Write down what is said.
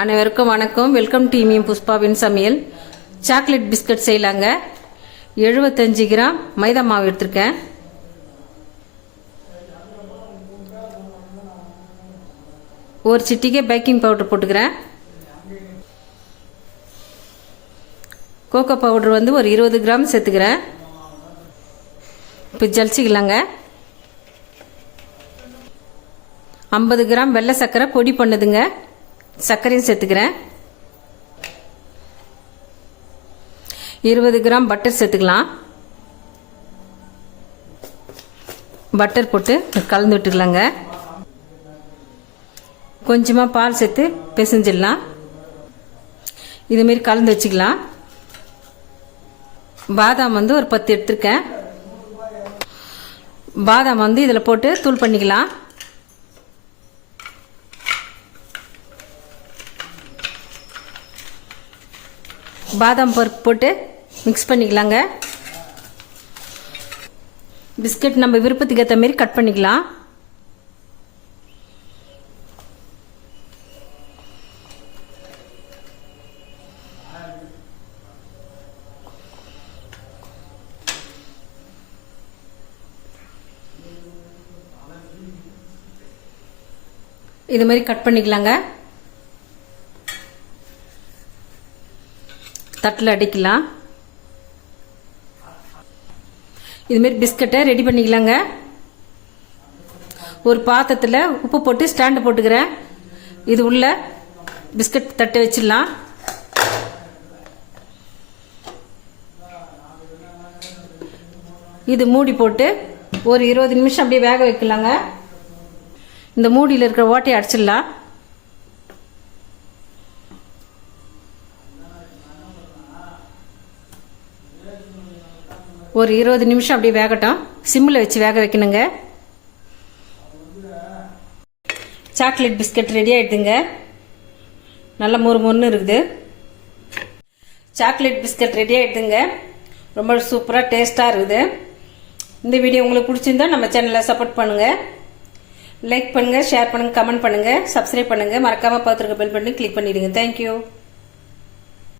அனைவருக்கும் வணக்கம். வெல்கம் டீமியும் புஷ்பாவின் சமையல். சாக்லேட் பிஸ்கட் செய்யலாங்க. எழுபத்தஞ்சு கிராம் மைதா மாவு எடுத்திருக்கேன். ஒரு சிட்டிக்கே பேக்கிங் பவுடர் போட்டுக்கிறேன். கோகோ பவுடர் வந்து ஒரு இருபது கிராம் சேர்த்துக்கிறேன். இப்போ ஜலிச்சிக்கலாங்க. ஐம்பது கிராம் வெள்ளை சர்க்கரை பொடி பண்ணுதுங்க. சர்க்கரையும் சேர்த்துக்கிறேன். இருபது கிராம் பட்டர் சேர்த்துக்கலாம். பட்டர் போட்டு கலந்து விட்டுக்கலாங்க. கொஞ்சமாக பால் சேர்த்து பிசைஞ்சிடலாம். இதுமாரி கலந்து வச்சுக்கலாம். பாதாம் வந்து ஒரு பத்து எடுத்திருக்கேன். பாதாம் வந்து இதில் போட்டு தூள் பண்ணிக்கலாம். பாதாம் பருப்பு போட்டு மிக்ஸ் பண்ணிக்கலாங்க. பிஸ்கட் நம்ம விருப்பத்துக்கு ஏற்ற மாதிரி கட் பண்ணிக்கலாம். இது மாதிரி கட் பண்ணிக்கலாங்க. தட்டில் அடிக்கலாம். இதுமாரி பிஸ்கட்டை ரெடி பண்ணிக்கலாங்க. ஒரு பாத்திரத்தில் உப்பு போட்டு ஸ்டாண்டு போட்டுக்கிறேன். இது உள்ள பிஸ்கட் தட்டை வச்சிடலாம். இது மூடி போட்டு ஒரு இருபது நிமிஷம் அப்படியே வேக வைக்கலாங்க. இந்த மூடியில் இருக்கிற ஓட்டையை அடிச்சிடலாம். ஒரு இருபது நிமிஷம் அப்படியே வேகட்டும். சிம்மில் வச்சு வேக வைக்கணுங்க. சாக்லேட் பிஸ்கட் ரெடி ஆகிடுதுங்க நல்ல மொறு மொறுன்னு இருக்குது. சாக்லேட் பிஸ்கட் ரெடி ஆகிடுதுங்க ரொம்ப சூப்பராக டேஸ்ட்டாக இருக்குது. இந்த வீடியோ உங்களுக்கு பிடிச்சிருந்தா நம்ம சேனலை சப்போர்ட் பண்ணுங்கள் லைக் பண்ணுங்கள் ஷேர் பண்ணுங்கள் கமெண்ட் பண்ணுங்கள் சப்ஸ்கிரைப் பண்ணுங்கள் மறக்காமல் பார்த்துருக்க பெல் பண்ணி கிளிக் பண்ணிவிடுங்க தேங்க்யூ